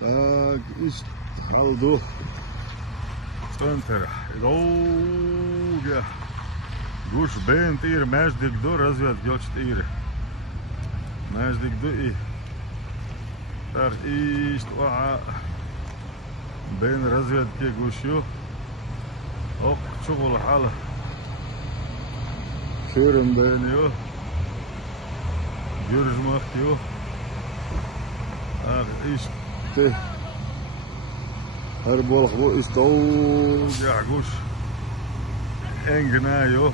Так, ist kaldu. Центр. Долго. Гуш бент ир междик до развят гёчт ир. Междик до и. Тар ist ва بين развят ке гушю. Ок شغل حالة. Kürüm beğeniyor. Görüşmek diyor. İşte her balık bu istoğuca kuş enginayıyor.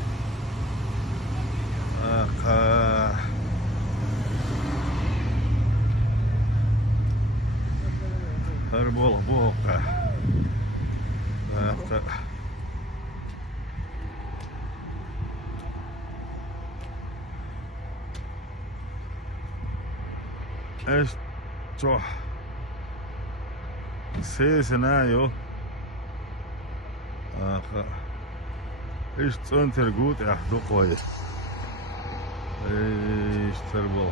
Her balık bu Esto sesenayo ist center gut ja doqoy ist terbo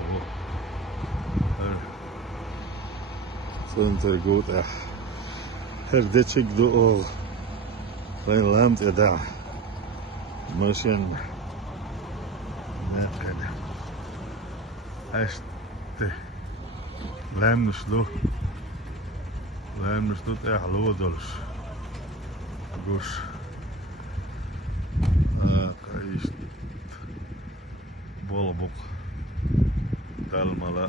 center gut ja her dechik do فين لامت يدع ماشين ناقد اشت لام نشلو حلوة دولش قوش قايش بولبوك دالمالا